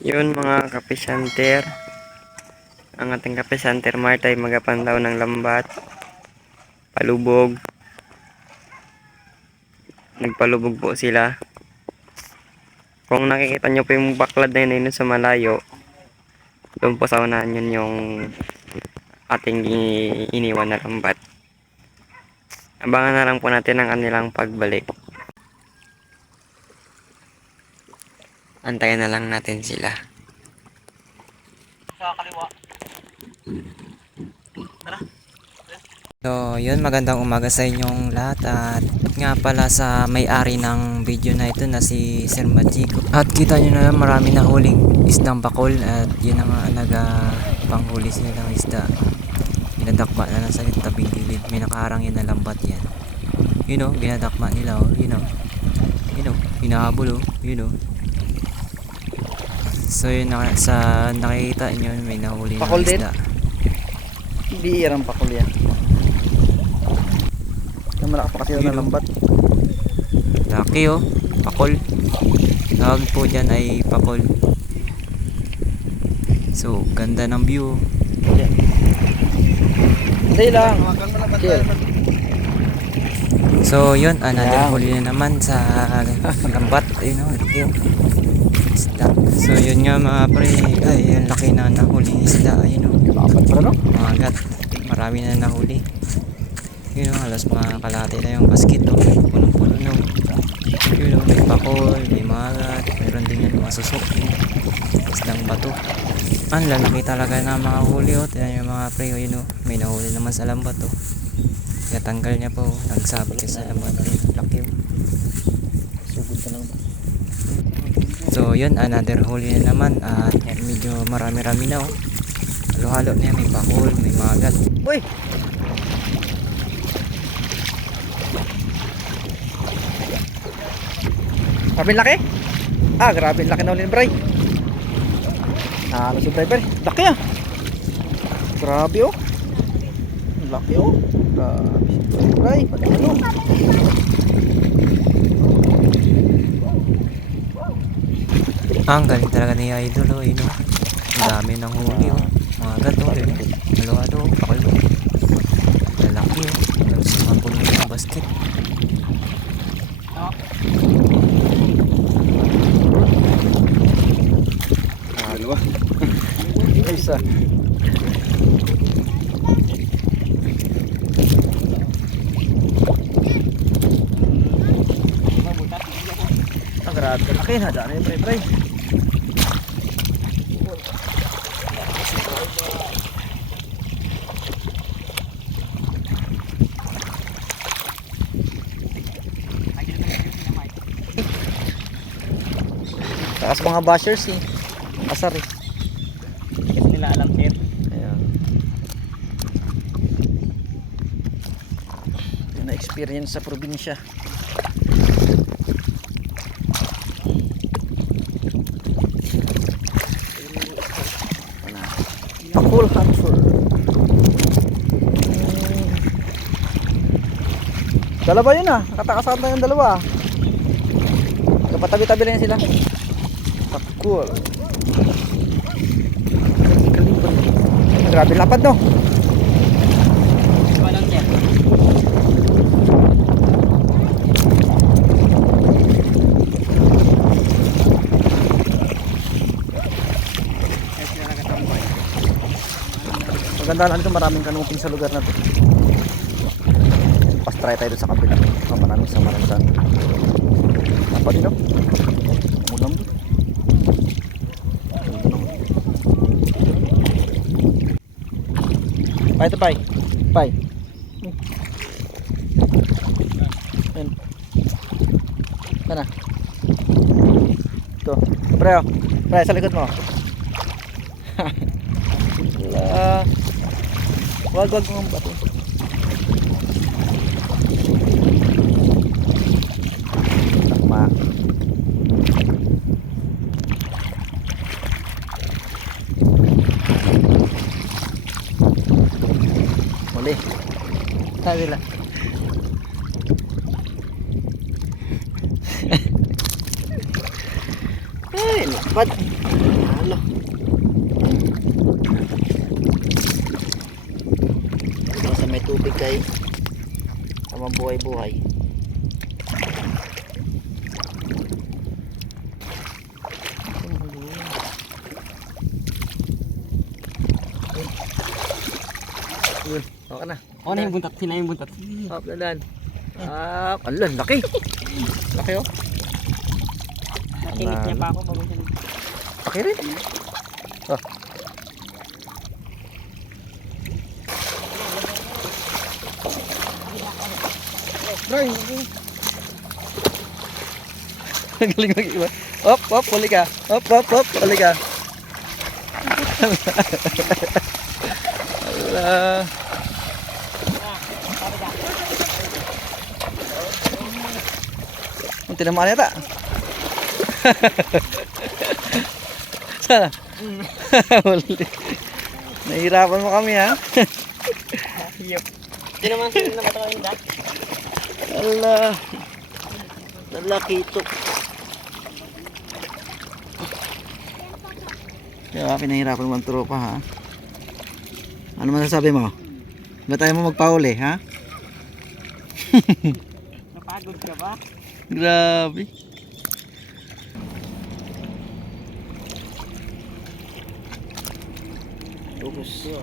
Yun mga kapisanter, ang ating kapisanter mart ay magapandaw ng lambat, palubog. Nagpalubog po sila. Kung nakikita nyo po yung baklad na yun sa malayo, doon po sa unahan yun yung ating iniwan na lambat. Abangan na lang po natin ang kanilang pagbalik. Antayin na lang natin sila. Sa kaliwa. So, yun, magandang umaga sa inyong lahat. At nga pala sa may-ari ng video na ito na si Sir Magico. At kita nyo na marami na huling isdang bakol. At yun na nga, nag-panghuli sila ng isda. Binadakma na lang sa tabing gilid. May nakaharang yun na lambat yan. You know, binadakma nila. Oh. You know, hinahabol. Oh. You know. So, yun na, sa nakikita nyo, may nahuli ng isda. Biirang pakul yan. Malaki pa kasi na lambat. Laki oh, pakol. Tawag po dyan ay pakol. So, ganda ng view. Hindi lang. Chill. So, yun, another huli na naman sa lambat. Ayun oh, laki oh. Isda. So, yun nga mga pre. Ay, ang laki na nahuli isda. Ayun oh. Dapat pala no? Mga agat. Marami na nahuli. Yun know, halos mga kalahati na yung basket no? Punong-puno no? Yun know, may pakol, may magat, meron din yan mga susok isdang bato. Ang lalaki talaga na mga huli oh. Tignan yung mga pre, yun know, may nahuli naman sa lambat oh. Natanggal niya po, nagsabit siya sa lambat. Laki oh. Sugod ka lang ba? So yun, another huli na naman. At medyo marami-rami na oh. Halo-halo niya, may pakol, may magat. Uy! Grabe laki? Ah, grabe laki na ulit ni Bray. Ano si Bray Bray? Laki ah. Grabe oh. Laki oh. Grabe si Bray. Ano? Ang galing talaga ni Idol oh, yun oh. Ang dami ng huli oh. Mga gato, yun oh. Halo-halo, pakol mo. Lalaki oh. Halos mga puno ng basket. Dalawa. Isa. Ang grabe ka laki. Hadaan yung Bray. Takas mga bashers eh. Asar eh. Hindi nila alam din. Ayan. Ito na experience sa probinsya. Pakul Hanford. Dalawa yun ah. Nakatakasan tayo yung dalawa. Kapatabi-tabi lang sila. Pakul. Grabe lapad no. Walang yan. Maganda lang ito, maraming kanuping sa lugar na to. Pas try tayo sa kabila. Maraming sa maransan. Lapad din no. Ulam din. Pai ito, pai. Pai. Ayan. Sana. Ito. Pre, oh. Pre, sa likod mo. Wag mong bato. Takma. Muli. Sabi lang. Ay, lapad. Wala. Basta may tubig kay tamang buhay-buhay. Yun, okay na. O na yung buntot, sina yung buntot. Up, dadan. Up. Alan, laki. Laki oh. Nakinit niya pa ako bago siya. Laki rin. Oh. Bray. Galing mag-iwa. Op, op, huli ka. Op, op, op, huli ka. Ala. Ang tinamaan yata. Sana. Huli. Nahihirapan mo kami ha. Yup. Hindi naman sila namatawa yung dak. Ala. Lalaki ito. Kaya pinahirapan mo ang tropa ha. Ano masasabi mo? Ba tayo mo magpahuli ha? Napagod ka ba? Grabe. Focus.